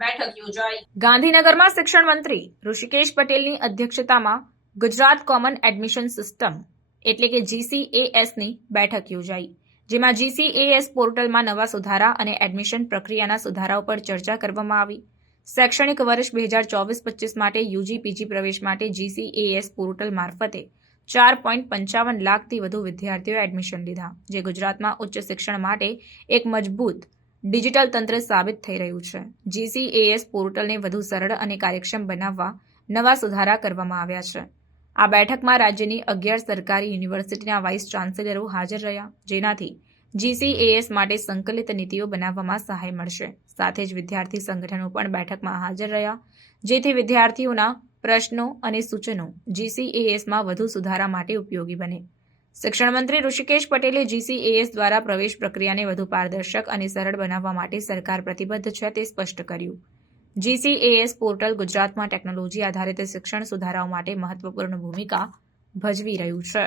બેઠક યોજાઈ. ગાંધીનગરમાં શિક્ષણ મંત્રી ઋષિકેશ પટેલની અધ્યક્ષતામાં ગુજરાત કોમન એડમિશન સિસ્ટમ, એટલે કે જીસીએએસની બેઠક યોજાઈ. જેમાં જીસીએએસ પોર્ટલમાં નવા સુધારા અને એડમિશન પ્રક્રિયાના સુધારાઓ પર ચર્ચા કરવામાં આવી. શૈક્ષણિક વર્ષ બે હજાર ચોવીસ પચીસ માટે યુજી પીજી પ્રવેશ માટે જીસીએએસ પોર્ટલ મારફતે ચાર પોઈન્ટ પંચાવન લાખથી વધુ વિદ્યાર્થીઓએ એડમિશન લીધા, જે ગુજરાતમાં ઉચ્ચ શિક્ષણ માટે એક મજબૂત ડિજિટલ તંત્ર સાબિત થઈ રહ્યું છે. જીસીએએસ પોર્ટલને વધુ સરળ અને કાર્યક્ષમ બનાવવા નવા સુધારા કરવામાં આવ્યા છે. આ બેઠકમાં રાજ્યની અગિયાર સરકારી યુનિવર્સિટીના વાઇસ ચાન્સેલરો હાજર રહ્યા, જેનાથી જીસીએએસ માટે સંકલિત નીતિઓ બનાવવામાં સહાય મળશે. સાથે જ વિદ્યાર્થી સંગઠનો પણ બેઠકમાં હાજર રહ્યા, જેથી વિદ્યાર્થીઓના પ્રશ્નો અને સૂચનો જીસીએએસમાં વધુ સુધારા માટે ઉપયોગી બને. શિક્ષણ મંત્રી ઋષિકેશ પટેલે જીસીએએસ દ્વારા પ્રવેશ પ્રક્રિયાને વધુ પારદર્શક અને સરળ બનાવવા માટે સરકાર પ્રતિબદ્ધ છે તે સ્પષ્ટ કર્યું. જીસીએએસ પોર્ટલ ગુજરાતમાં ટેકનોલોજી આધારિત શિક્ષણ સુધારાઓ માટે મહત્વપૂર્ણ ભૂમિકા ભજવી રહ્યું છે.